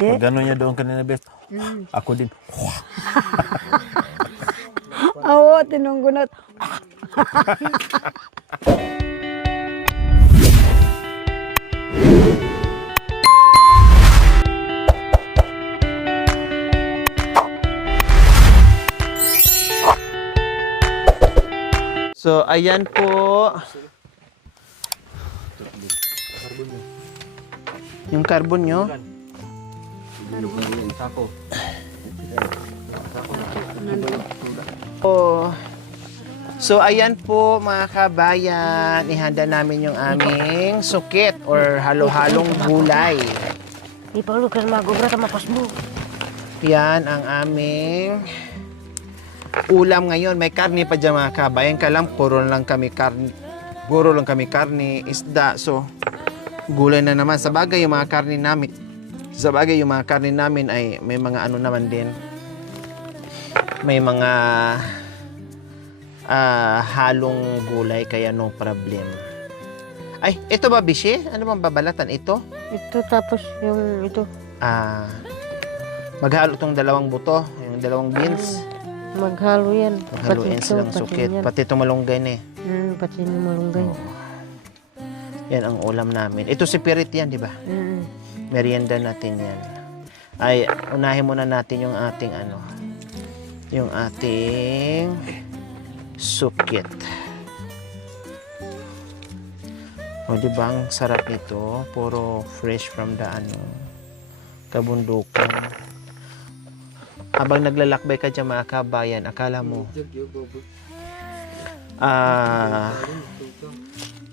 Gano'n niya doon kanina, best. Ako din. Oo, tinunggunot. So, ayan po. Yung carbon nyo. So, ayan po mga kabayan. Ihanda namin yung aming sukit or halo-halong gulay. Di pa ulo ka magobra ka mapas mo. Yan ang aming ulam ngayon. May karne pa dyan mga kabayan. Kalang puro lang kami karne, isda. So, gulay na naman. Sa bagay yung mga karne namin ay may mga ano naman din. May mga halong gulay kaya no problem. Ay, ito ba Bishi? Ano bang babalatan ito? Ito tapos yung ito. Maghalo tong dalawang buto, yung dalawang beans. Maghalo yan. Maghaluin silang sukit. Pati itong malunggay na Pati yung malunggay. Yan ang ulam namin. Ito si Pirit yan, di ba? Merienda natin yan. Ay, unahin muna natin yung ating yung ating sukit. O, di ba? Ang sarap nito. Puro fresh from the kabundukan. Habang naglalakbay ka dyan mga kabayan, akala mo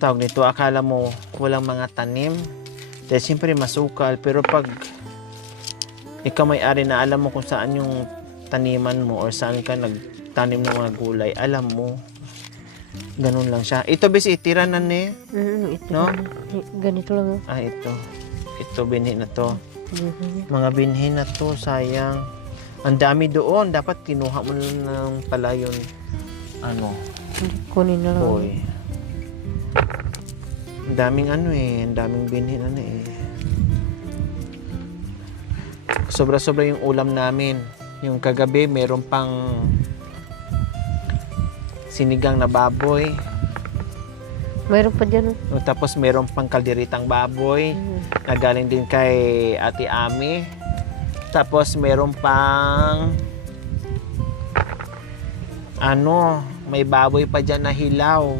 tawag nito, akala mo walang mga tanim dahil siyempre masukal, pero pag ikaw may-ari na alam mo kung saan yung taniman mo or saan ka nagtanim ng mga gulay, alam mo ganun lang siya. Ito bis itiranan Ito, no? Ganito lang. Ito binhi na to. Mga binhi na to, sayang. Ang dami doon. Dapat kinuha mo lang pala yun. Kunin na lang. Boy. Ang daming ang daming binhi Sobra-sobra yung ulam namin. Yung kagabi, meron pang sinigang na baboy. Mayroon pa dyan. Tapos meron pang kalderitang baboy na galing din kay Ate Ami. Tapos meron pang may baboy pa dyan na hilaw.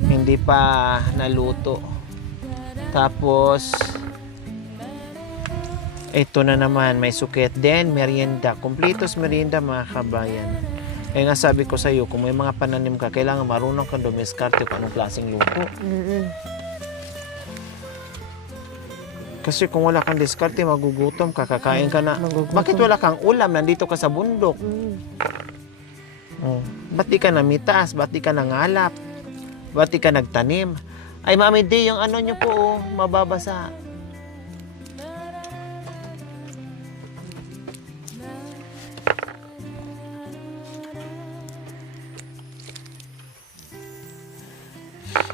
Hindi pa naluto. Tapos ito na naman, may sukit din, merienda. Kompletos merienda mga kabayan. Eh nga sabi ko sa iyo, kung may mga pananim ka, kailangan marunong kang dumiskarte kung anong klaseng lupo. Kasi kung wala kang diskarte, magugutom ka, kakain ka na. Bakit wala kang ulam? Nandito ka sa bundok. Ba't di ka namitaas? Ba't di ka nangalap? Ba't di ka nagtanim? Ay, Mami D, yung nyo po, mababasa.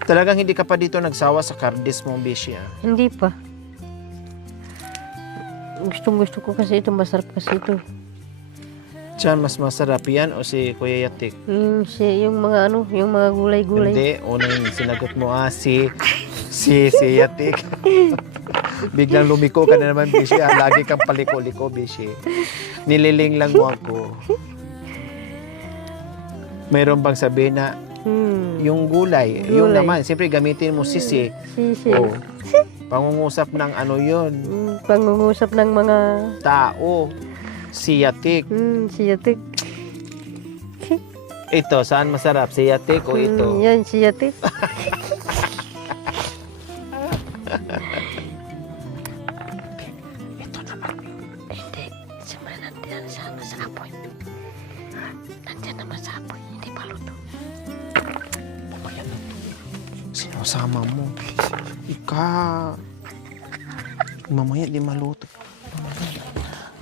Talagang hindi ka pa dito nagsawa sa kardis mo, Bishi, Hindi pa. Gusto ko kasi ito. Masarap kasi ito. Diyan, mas masarap yan o si Kuya Yatik? Yung mga yung mga gulay-gulay. Hindi, unang sinagot mo si Yatik. Biglang lumiko ka na naman, Bishi. Lagi kang paliko-liko, Bishi. Nililing lang mo ako. Mayroon bang sabihin na yung gulay, yung naman, siyempre gamitin mo sisi. Pangungusap ng yun. Pangungusap ng mga tao. Siyatik. Siyatik. Ito, saan masarap? Siyatik o ito? Yan, siyatik. Ito naman. Hindi. Siyempre nandiyan sa apoy. Nandiyan naman sa apoy. Hindi pa luto. Mamaya na to. Sinasama mo. Mamaya di maluto.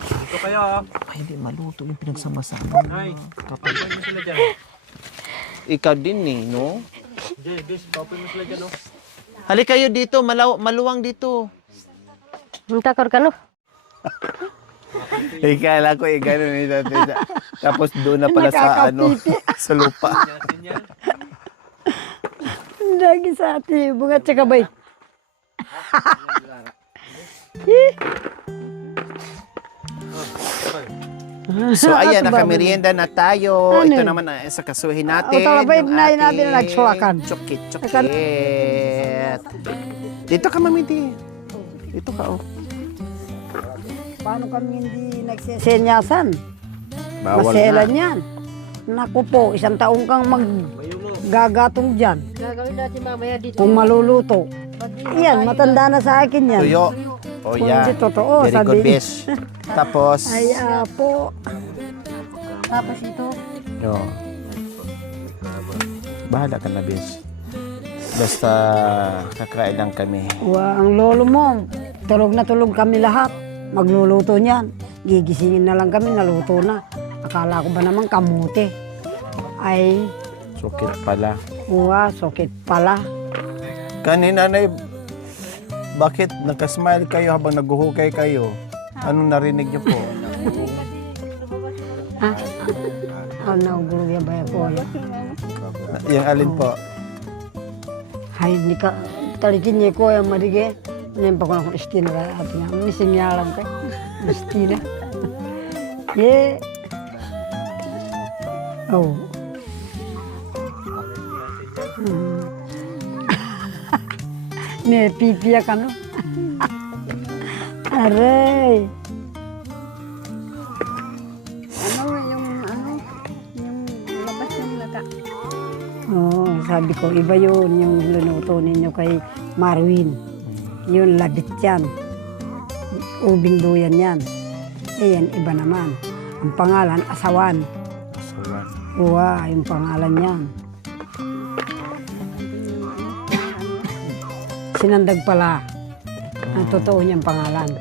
Ito kayo. Mamaya di maluto yung pinagsama-sama. Ay, kapag mo sila dyan. Ikaw din no? Bis, kapag mo sila dyan, Halik kayo dito, maluwang dito. Takor ka, no? Ikala ko gano'n eh. Tapos doon na pala sa ano, sa lupa. Lagi sa ati, bunga tsaka bay. So ayan, nakamerienda na tayo. Ano? Ito naman sa kasuhin natin. Talabay, yung nahin natin ating na nagsulakan. Chukit. Dito ka, mamiti. Dito ka, oh. Paano kami hindi nagsesenyasan? Bawal Maselan na. yan. Naku po, isang taong kang maggagatong dyan. Gagawin natin mamaya dito. Kung maluluto. Yan, matanda na sa akin yan. Tuyo. Oh, Kung yeah. hindi totoo, Very sabi. good, besh. Tapos, Ay, apo. Tapos ito. oh. Bahala ka na, besh. Basta kakain lang kami. Ang lolo mo, tulog na tulog kami lahat. Magluluto niyan. Gigisingin na lang kami, naluto na. Akala ko ba naman kamuti? Ay, Sukit pala. sukit pala. Kanina na bakit nagka-smile kayo habang naghuhukay kayo? Anong narinig niyo po? Ano, gulog yan ba yan po? Yung alin po? Ay, hindi ka, talikin niya ko yung marige. Nempa ko na kung istina ka at niya. Mising niya alam ka. Istina. Yeah. Oh. Ne, pipiya ka no? Aray. Yung labas ng laga. Oo, sabi ko, iba yun yung lunuto ninyo kay Marwin. Yun, labit yan. Ubing duyan yan. Eh, yan, iba naman. Ang pangalan, Asawan. Uwa, yung pangalan yan. Sinandag pala. Ang totoo niyang pangalan.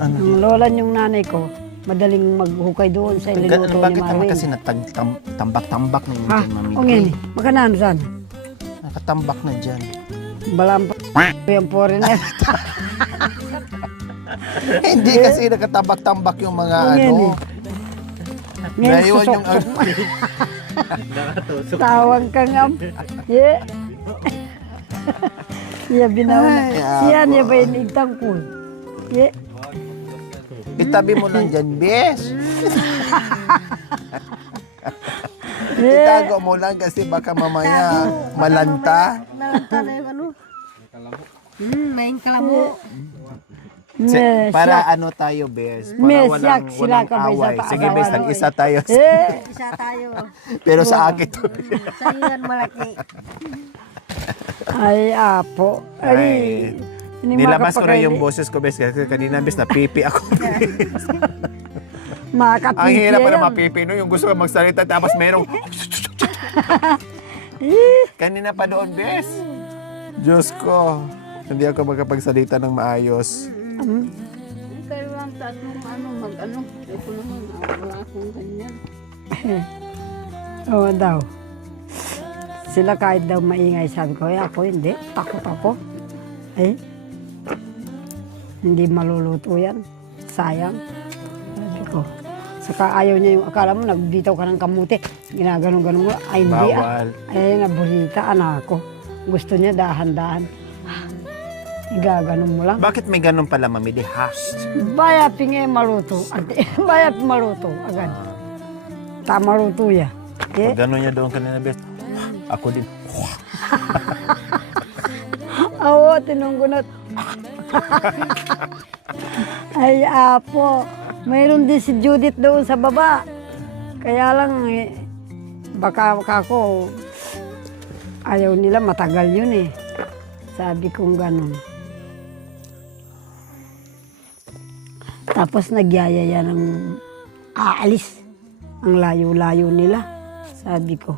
Ang lola niyong nanay ko, madaling maghukay doon sa ililuto ni Bakit naman Marwin. kasi natambak-tambak na yun Ha? dyan, mami? O ngayon, magkanaan saan? Nakatambak na dyan. Balampa yung foreigner. Hindi kasi nakatambak-tambak yung mga O ano. ngayon, ngayon Naiwan yung susok. Tawang ka nga. Yeah. Yeah, binawa na. Ay, Siya niya ba yung igtangkul? Yeah. Itabi mo lang dyan, bes. Yeah. Itago mo lang kasi baka mamaya malanta. Nalanta na yung ano. May kalabo. Para ano tayo, bes? Para Mes, walang sila ka ba isa away. pa Sige, bes, agawan? nag-isa tayo. Yeah. Isa tayo. Pero sa akin to. Sa iyan malaki. Ay, apo. Ay. Hindi Nilabas ko na makapakaili. yung boses ko, bes. Kasi kanina, bes, napipi ako. Makapipi Ang hirap pa na yan. mapipi, no? Yung gusto ko magsalita, tapos merong... Kanina pa doon, bes. Diyos ko. Hindi ako makapagsalita ng maayos. Pero lang sa mag-ano. Ito naman, wala akong ganyan. Oo daw. Sila kahit daw maingay, sabi ko, ako hindi, takot ako. Eh, hindi maluluto yan. Sayang. Sabi ko. Saka ayaw niya yung, akala mo, nagbitaw ka ng kamuti. Ginaganon-ganon mo. Ay, hindi Bawal. Ay, naburita, anak ko. Gusto niya dahan-dahan. Igaganon mo lang. Bakit may ganun pala, mami? Di hast. Baya pingi maluto. Baya maluto agad. Tamaluto ya. Eh, Pag gano'n niya doon kanina, bes. Ako din. awo, tinunggunat. Ay, apo. Mayroon din si Judith doon sa baba. Kaya lang, baka ako, ayaw nila, matagal yun eh. Sabi kong ganun. Tapos nagyayaya ng aalis. Ang layo-layo nila. Sabi ko,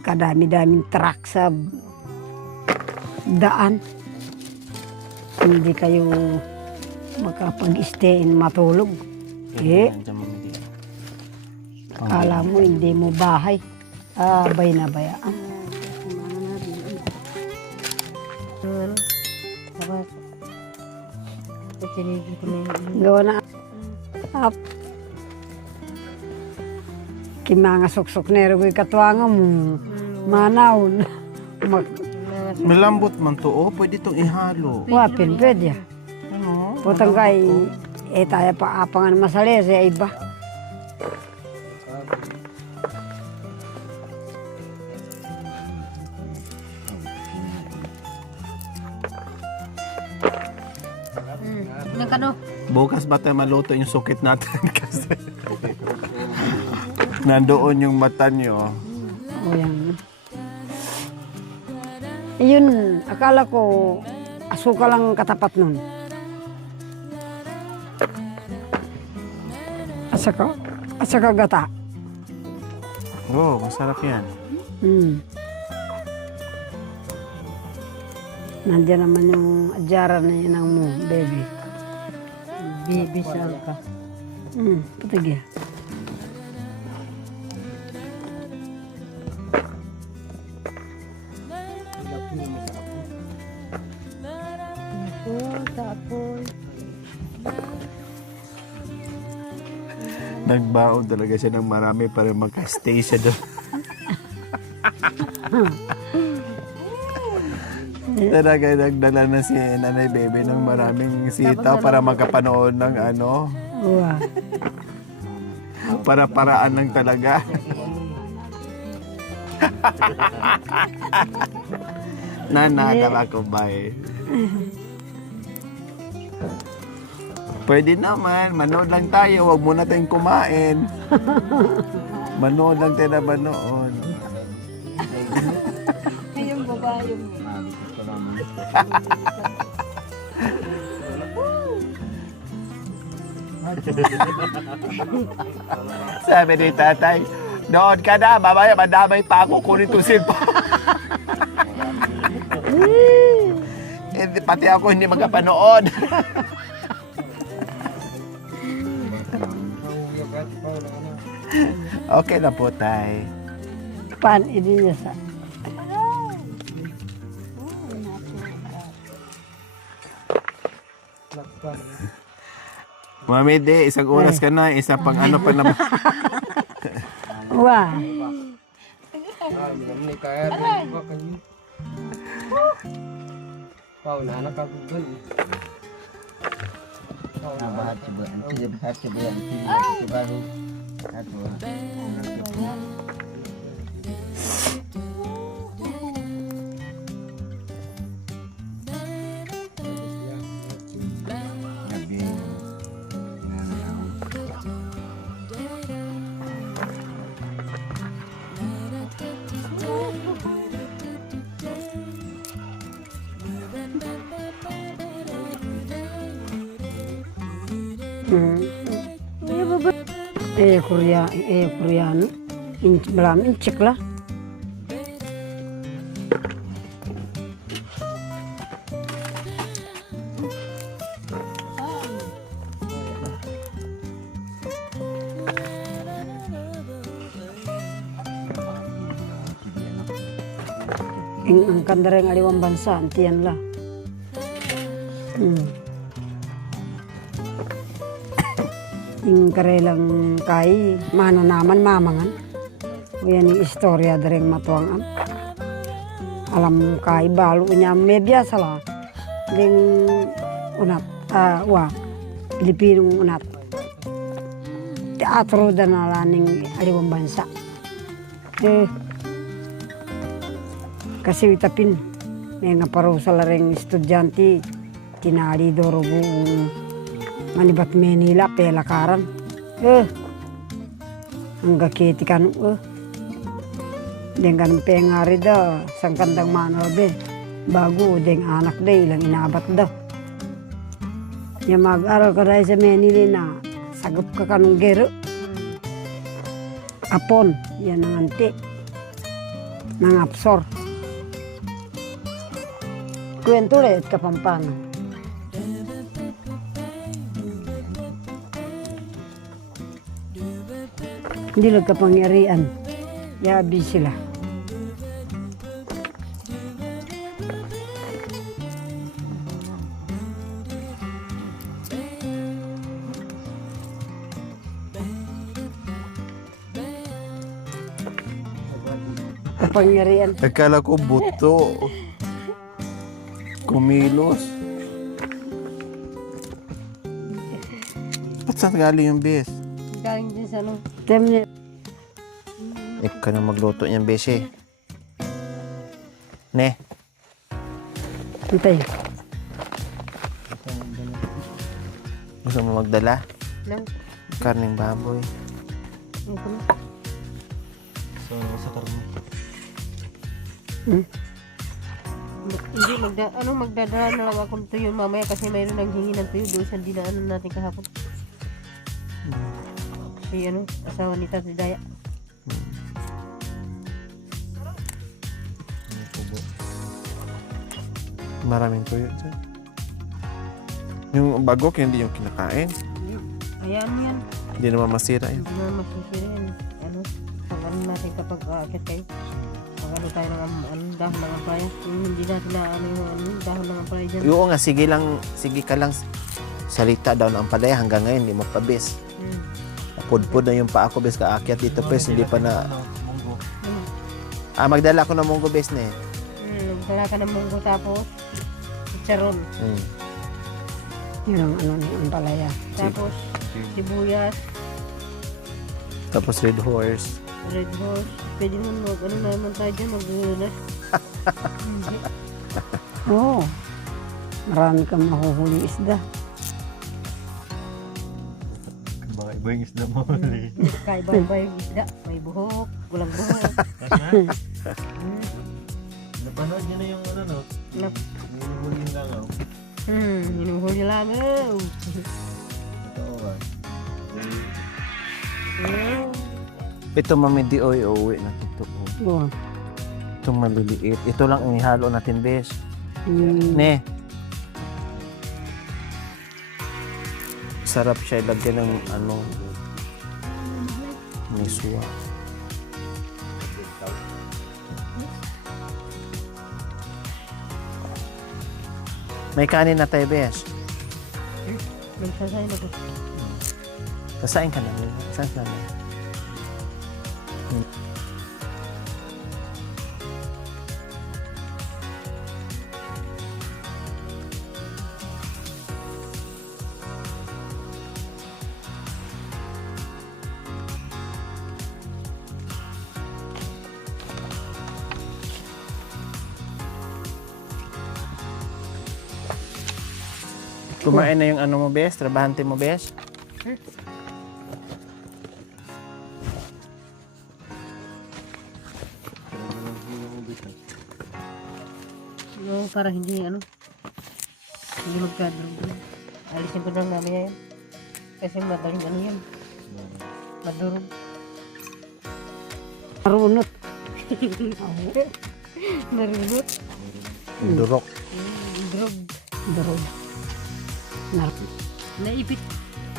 kadami-daming truck sa daan. Hindi kayo makapag-stay matulog. Eh, Nandiyan, mami, di. akala mo hindi mo bahay. Bay na baya. Gawa na. Up. Kimanga suksok nero ko'y katwanga mo. Manawon. Malambot man to, oh. Pwede itong ihalo. Wapin, pwede. Ano? Putang kay, tayo pa apangan masali sa iba. Bukas ba tayo maluto yung sukit natin? Kasi nandoon yung mata nyo. O yan. Yun, akala ko asuka lang katapat nun. Asaka gata. Oo, masarap yan. Nandiyan naman yung adyara na yun ng mo, baby. Baby salka. Patag yan. Nagbaon talaga siya ng marami para magka-stay siya doon. Talaga nagdala na si Nanay Bebe ng maraming sitaw para magkapanood ng ano. Uwa. Para-paraan lang talaga. Nanakala ko ba eh. Pwede naman, manood lang tayo, huwag muna tayong kumain. Manood lang tayo na manood. Yung babae mo. Sabi ni tatay, nood ka na, mamaya madamay pa ako kunin itong cellphone. Pati ako hindi magkapanood. Okay na po, tay. Pan, hindi niya sa... Mami, di, isang oras ka na, isa pang ano pa naman. Wah. Koreano. Belam incik lah. Ang kandareng aliwang bansa, antiyan lah. Yung karelang kay mana naman mamangan. O yan yung istorya dareng matuang am. Alam kay balo niya may biasa lah. Ding unat, Pilipinong unat. Teatro dan alaning aliwang bansa. Kasi itapin may nga paro sa lareng estudyante tinali dorobo manibat Manila pelakaran. Hangga kiti kan deng kan pengari da sang kandang manobe bago deng anak da ilang inabat da. Ya mag-aral ka dahil sa Manila na sagap ka kanong gero. Apon, yan ang anti. Nang absor. Kwento ulit Kapampangan. Hindi lang kapangyarihan. Yabi sila. Kapangyarihan. Akala ko buto. Kumilos. Ba't saan galing yung bes? Galing din sa ano. Tem niya. Ikaw na magluto niyang bes eh. Ne. Antay. Gusto mo magdala? Lang. Karning baboy. So, sa karne. Hindi, magdadala na lang ako ng tuyo mamaya kasi mayroon nang hingi ng tuyo doon sa dinaanan natin kahapon. Si asawa ni Tati Daya. Maraming tuyo dyan. Yung bagok, hindi yung kinakain. Ayan yan. Hindi naman masira yun. Hindi na masisira yan. Pag natin kapag aakit kayo. Pag tayo ng dahon ng ampaya. Yung hindi natin na yung dahon ng ampaya dyan. Oo nga, sige ka lang salita daw ng palaya hanggang ngayon, hindi mo pa bes. Pudpud na yung paa ko bes kaakyat dito bes, hindi pa na... Munggo. magdala ko ng munggo bes na eh. Magdala ka ng munggo tapos chicharon. Yun ang palaya. Tapos sibuyas, Tapos red horse. red horse. Pwede mo naman tayo dyan mag-ulas. Oo. Marami kang mahuhuli isda. Baka iba yung isda mo. Kaiba-iba yung isda. May buhok, walang buhok. Napanood niyo na yung no? Hinuhulin lang ako. Hinuhuli lang. Ito ba? Ito mami di uwi na ito. Oo. Itong maliliit. Ito lang ang ihalo natin bes. Ne. Sarap siya ilagyan ng miswa. May kanin na tayo, bes. Nagsasay na ko. Kasain ka na. Saan ka na? Kumain na yung mo, bes? Trabahante mo, bes? No, para hindi hindi magkadrog. Alisin ko lang namin yan. Kasi madaling yan. Madurog. Marunot. Narunot. Durok. Drog. Darog. Naipit.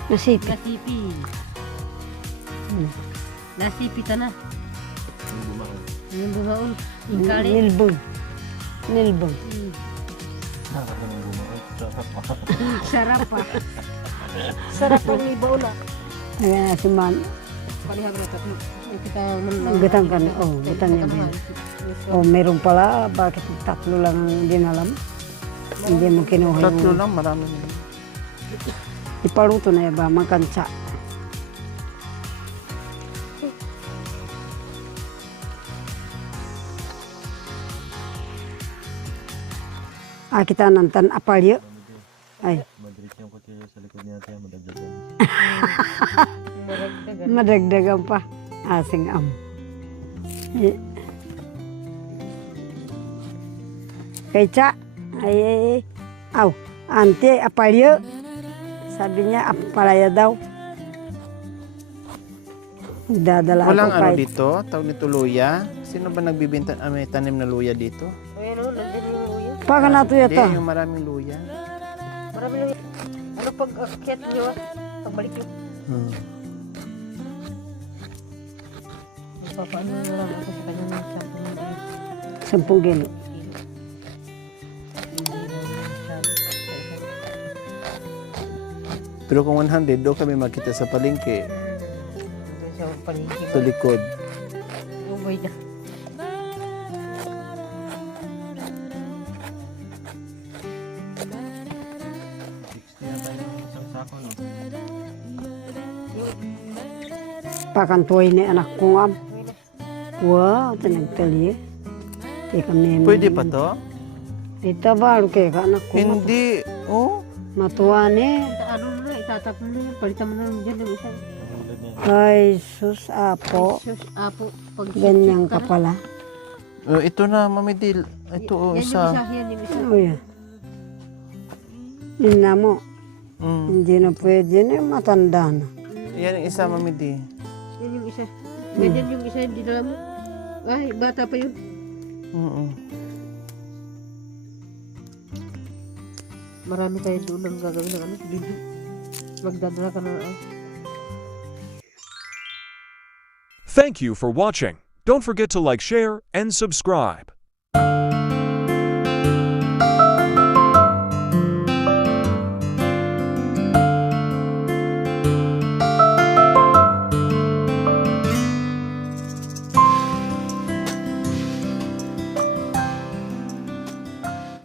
Nasipit. Nasipi. Nasipitan na. Yung bumaon. Yung kali. Nilbog. Nilbog. Sarap pa. Sarap ang ibaw na. Ayan, suman. Palihag na tatlo. Gatang ka na. Oh, gatang niya. Oh, meron pala. Bakit tatlo lang ang dinalam? Hindi mo kinuha Tatlo yung... lang, marami na. Ipaluto na ba? Makansya. Kita nantan apalyo. Ay, Madrid yung kutilyo sa likod niya tayo. Madagdagan. madagdagan pa. Asing am. Kay Cha, ay, aw, ante, apalyo. Sabi niya, apalaya daw. Dadala Walang ako kahit... dito? Tawag nito luya? Sino ba nagbibinta? May tanim na luya dito? Ayan o, nandun yung luya. Paka na to Hindi, yata. yung maraming luya. Marami luya. Pag akyat nyo pagbalik nyo. Papaano na lang ako sa kanya ng 10 kilo. Pero kung 100, doon kami makita sa palengke, Sa paligid. sa likod. Ubay na. Isang sako, no? Pakantuay ni anak ko nga. Wow, tinagtali. Di kami. Pwede pa to? Ito ba, kaya ka anak ko. Hindi. Oh. Matuwa ni. Ano mo na, itatapon mo na. Palitan mo na lang dyan yung isa. Ay, sus, apo. Sus, apo. Pag Ganyan ka pala. Ito na, Mami Dil. Ito, oh, Yan yung isa. isa, yan yung isa. Oh, yan. Yun na mo. Mm. Hindi na pwede na, matanda na. Yan ang isa, Mami Di. Yan yung isa. Ganyan yung isa, hindi na mo. Ay, bata pa yun. Mm. Marami tayo doon ang gagawin ng ano, video. Magdadala ka na. Thank you for watching. Don't forget to like, share, and subscribe.